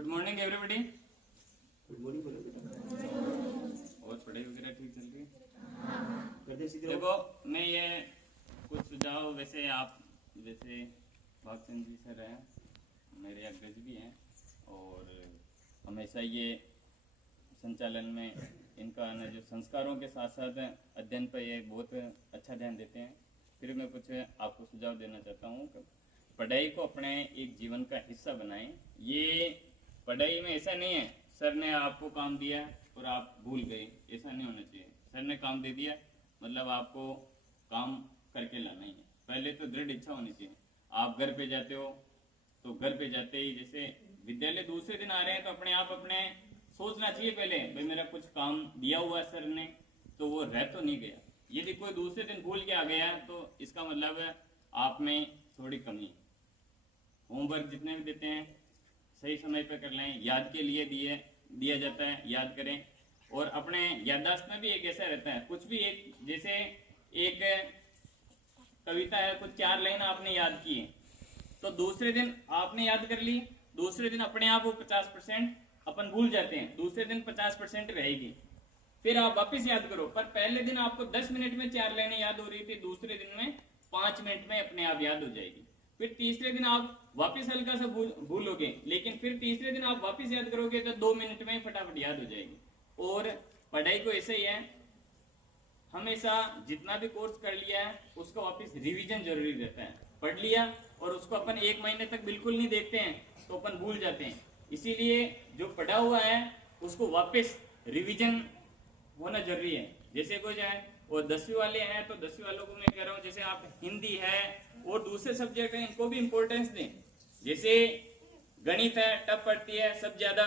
Good morning everybody. Good morning बोलो बेटा। और पढ़ाई वगैरह ठीक चल रही है? कर दे सीधे। देखो मैं ये कुछ सुझाव, वैसे आप जैसे भागचंद जी सर हैं, मेरे अग्रज भी हैं और हमेशा ये संचालन में इनका ना जो संस्कारों के साथ साथ अध्ययन पर ये बहुत अच्छा ध्यान देते हैं। फिर मैं कुछ आपको सुझाव देना चाहता हूँ कि पढ़ाई को अपने एक जीवन का हिस्सा बनाएं। ये पढ़ाई में ऐसा नहीं है सर ने आपको काम दिया और आप भूल गए, ऐसा नहीं होना चाहिए। सर ने काम दे दिया मतलब आपको काम करके लाना ही है। पहले तो दृढ़ इच्छा होनी चाहिए। आप घर पे जाते हो तो घर पे जाते ही जैसे विद्यालय दूसरे दिन आ रहे हैं तो अपने आप अपने सोचना चाहिए पहले, भाई मेरा कुछ काम दिया हुआ सर ने तो वो रह तो नहीं गया। यदि कोई दूसरे दिन भूल के आ गया तो इसका मतलब है आप में थोड़ी कमी है। होमवर्क जितने भी देते हैं सही समय पर कर लें, याद के लिए दिया जाता है, याद करें। और अपने याददाश्त में भी एक ऐसा रहता है, कुछ भी एक जैसे एक कविता है, कुछ 4 लाइन आपने याद की है तो दूसरे दिन आपने याद कर ली, दूसरे दिन अपने आप वो 50% अपन भूल जाते हैं, दूसरे दिन 50% रहेगी, फिर आप वापस याद करो। पर पहले दिन आपको 10 मिनट में 4 लाइनें याद हो रही थी, दूसरे दिन में 5 मिनट में अपने आप याद हो जाएगी। फिर तीसरे दिन आप वापस हल्का सा भूलोगे, लेकिन फिर तीसरे दिन आप वापस याद करोगे तो 2 मिनट में फटाफट याद हो जाएगी। और पढ़ाई को ऐसे ही है, हमेशा जितना भी कोर्स कर लिया है उसका वापस रिवीजन जरूरी रहता है। पढ़ लिया और उसको अपन 1 महीने तक बिल्कुल नहीं देखते हैं तो अपन भूल जाते हैं। इसीलिए जो पढ़ा हुआ है उसको वापस रिवीजन होना जरूरी है। जैसे कुछ है और 10वीं वाले हैं तो 10वीं वालों को मैं कह रहा हूँ, जैसे आप हिंदी है और दूसरे सब्जेक्ट हैं इनको भी इम्पोर्टेंस दें। जैसे गणित है टफ पढ़ती है, सब ज्यादा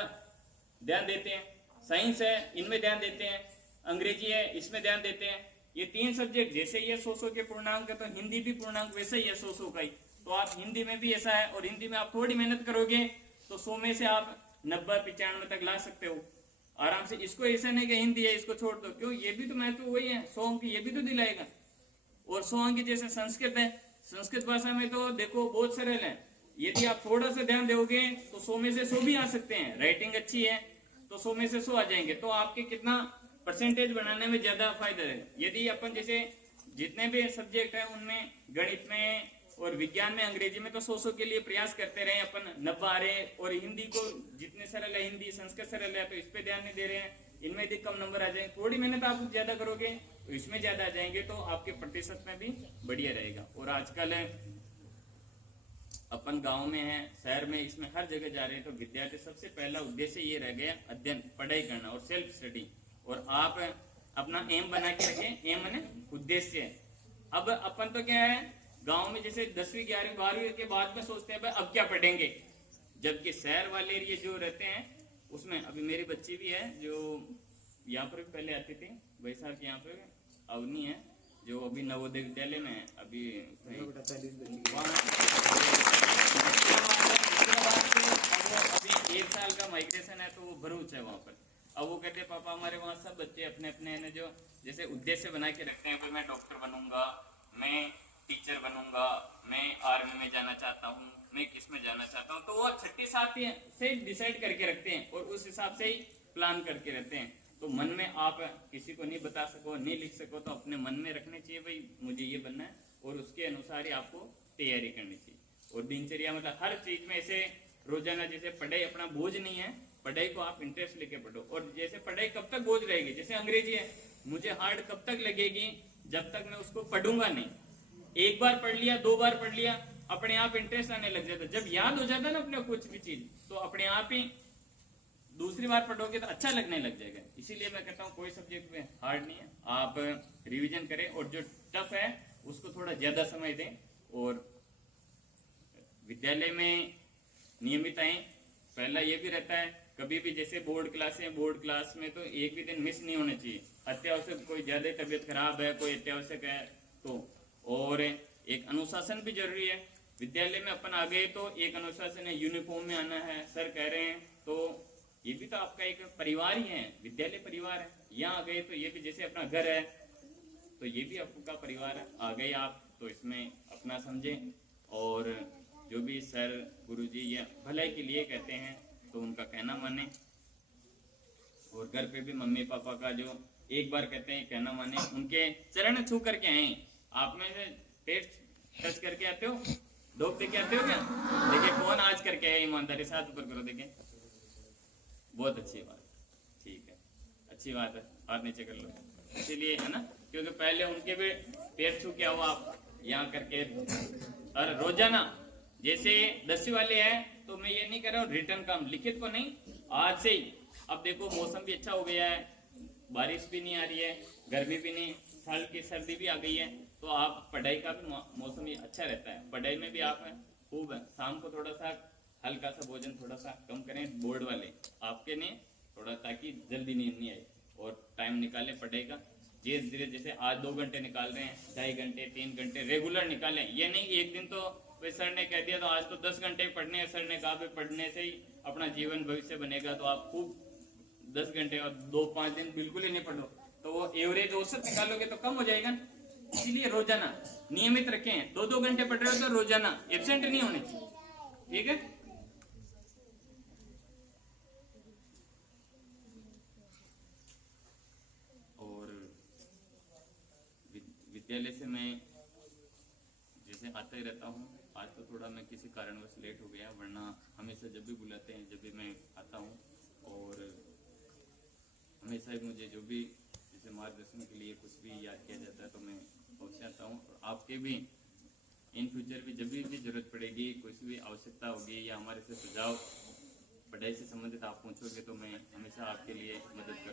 ध्यान देते हैं। साइंस है इनमें ध्यान देते हैं, अंग्रेजी है इसमें ध्यान देते हैं। ये 3 सब्जेक्ट जैसे ये 100 के पूर्णांक है तो हिंदी भी पूर्णांक वैसे ही है 100 का ही। तो आप हिंदी में भी ऐसा है और हिंदी में आप थोड़ी मेहनत करोगे तो 100 में से आप 90-95 तक ला सकते हो आराम से। इसको ऐसा नहीं कि हिंदी है इसको छोड़ दो, क्यों, ये भी तो महत्व वही है, 100 अंक ये भी तो दिलाएगा। और 100 अंक जैसे संस्कृत है, संस्कृत भाषा में तो देखो बहुत सरल है, यदि आप थोड़ा सा ध्यान दोगे तो 100 में से 100 भी आ सकते हैं। राइटिंग अच्छी है तो 100 में से 100 आ जाएंगे, तो आपके कितना परसेंटेज बनाने में ज्यादा फायदा है। यदि अपन जैसे जितने भी सब्जेक्ट है उनमें गणित में और विज्ञान में अंग्रेजी में तो 100 के लिए प्रयास करते रहे, अपन 90 आ रहे हैं। और हिंदी को जितने सरल है, हिंदी संस्कृत सरल है तो इस पे ध्यान नहीं दे रहे हैं, इनमें भी कम नंबर आ जाएंगे। थोड़ी मेहनत आप ज्यादा करोगे तो इसमें ज्यादा आ जाएंगे, तो आपके प्रतिशत में भी बढ़िया रहेगा। और आजकल अपन गांव में है, शहर में, इसमें हर जगह जा रहे हैं तो विद्यार्थी सबसे पहला उद्देश्य ये रह गया अध्ययन, पढ़ाई करना और सेल्फ स्टडी। और आप अपना एम बना के रखें, एम माने उद्देश्य। अब अपन तो क्या है गांव में जैसे 10वीं 11वीं 12वीं के बाद में सोचते हैं भाई अब क्या पढ़ेंगे, जबकि शहर वाले एरिया जो रहते हैं उसमें, अभी मेरी बच्ची भी है जो यहाँ पर पहले आती थी, वैशाख यहाँ पे अवनी है जो अभी नवोदय विद्यालय में है। अभी अभी 1 साल का माइग्रेशन है तो वो भरूच है वहाँ पर। अब वो कहते हैं पापा हमारे वहाँ सब बच्चे अपने अपने ने जो जैसे उद्देश्य बना के रखते हैं, भाई मैं डॉक्टर बनूंगा, मैं टीचर बनूंगा, मैं आर्मी में जाना चाहता हूँ, मैं किस में जाना चाहता हूँ, तो वो 6ठी 7वीं से डिसाइड करके रखते हैं और उस हिसाब से ही प्लान करके रहते हैं। तो मन में आप किसी को नहीं बता सको, नहीं लिख सको, तो अपने मन में रखने चाहिए भाई मुझे ये बनना है और उसके अनुसार ही आपको तैयारी करनी चाहिए। और दिनचर्या मतलब हर चीज में ऐसे रोजाना, जैसे पढ़ाई अपना बोझ नहीं है, पढ़ाई को आप इंटरेस्ट लेके पढ़ो। और जैसे पढ़ाई कब तक बोझ रहेगी, जैसे अंग्रेजी है, मुझे हार्ड कब तक लगेगी, जब तक मैं उसको पढ़ूंगा नहीं। 1 बार पढ़ लिया, 2 बार पढ़ लिया, अपने आप इंटरेस्ट आने लग जाता। जब याद हो जाता ना अपने कुछ भी चीज तो अपने आप ही दूसरी बार पढ़ोगे तो अच्छा लगने लग जाएगा। इसीलिए मैं कहता हूँ कोई सब्जेक्ट में हार्ड नहीं है, आप रिवीजन करें और जो टफ है उसको थोड़ा ज्यादा समय दें। और विद्यालय में नियमित आए। पहला ये भी रहता है कभी भी जैसे बोर्ड क्लास है, बोर्ड क्लास में तो एक भी दिन मिस नहीं होना चाहिए। अत्यावश्यक कोई ज्यादा तबीयत खराब है, कोई अत्यावश्यक है तो। और एक अनुशासन भी जरूरी है। विद्यालय में अपन आ गए तो एक अनुशासन है, यूनिफॉर्म में आना है, सर कह रहे हैं तो ये भी तो आपका एक परिवार ही है, विद्यालय परिवार है। यहाँ आ गए तो ये भी जैसे अपना घर है तो ये भी आपका परिवार है। आ गए आप तो इसमें अपना समझें। और जो भी सर गुरुजी या भलाई के लिए कहते हैं तो उनका कहना माने, और घर पे भी मम्मी पापा का जो एक बार कहते हैं कहना माने, उनके चरण छू करके आए। आप में से पेट टच करके आते हो, डोब दे के आते हो क्या? देखिए कौन आज करके आए, ईमानदारी से हाथ ऊपर करो, देखे। बहुत अच्छी बात, ठीक है, अच्छी बात है, हाथ नीचे कर लो। इसीलिए है ना, क्योंकि पहले उनके भी पेट छू के आओ आप यहाँ करके। और रोजाना जैसे 10वीं वाले हैं, तो मैं ये नहीं कर रहा हूँ रिटर्न काम लिखित को नहीं, आज से ही। अब देखो मौसम भी अच्छा हो गया है, बारिश भी नहीं आ रही है, गर्मी भी नहीं, साल की सर्दी भी आ गई है, तो आप पढ़ाई का भी मौसम ही अच्छा रहता है। पढ़ाई में भी आप खूब है। शाम को थोड़ा सा हल्का सा भोजन थोड़ा सा कम करें, बोर्ड वाले आपके ने थोड़ा, ताकि जल्दी नींद नहीं आए, और टाइम निकालें पढ़ाई का। धीरे धीरे, जैसे आज 2 घंटे निकाल रहे हैं, 2.5 घंटे 3 घंटे रेगुलर निकालें। ये नहीं कि एक दिन तो भाई सर ने कह दिया तो आज तो 10 घंटे पढ़ने हैं, सर ने कहा भाई पढ़ने से ही अपना जीवन भविष्य बनेगा, तो आप खूब 10 घंटे और 2-5 दिन बिल्कुल ही नहीं पढ़ो, तो वो एवरेज औसत निकालोगे तो कम हो जाएगा। इसीलिए रोजाना नियमित रखें। 2-2 घंटे पढ़ रहे हो तो रोजाना एब्सेंट नहीं होने चाहिए, ठीक है। और विद्यालय से मैं जैसे आता ही रहता हूँ, आज तो थोड़ा मैं किसी कारणवश लेट हो गया, वरना हमेशा जब भी बुलाते हैं जब भी मैं आता हूँ, और हमेशा ही मुझे जो भी जैसे मार्गदर्शन के लिए कुछ भी याद किया जाता है तो मैं अवश्य आता हूँ। और आपके भी इन फ्यूचर भी जब भी जरूरत पड़ेगी, कुछ भी आवश्यकता होगी, या हमारे से सुझाव पढ़ाई से संबंधित आप पूछोगे, तो मैं हमेशा आपके लिए मदद करूँगा।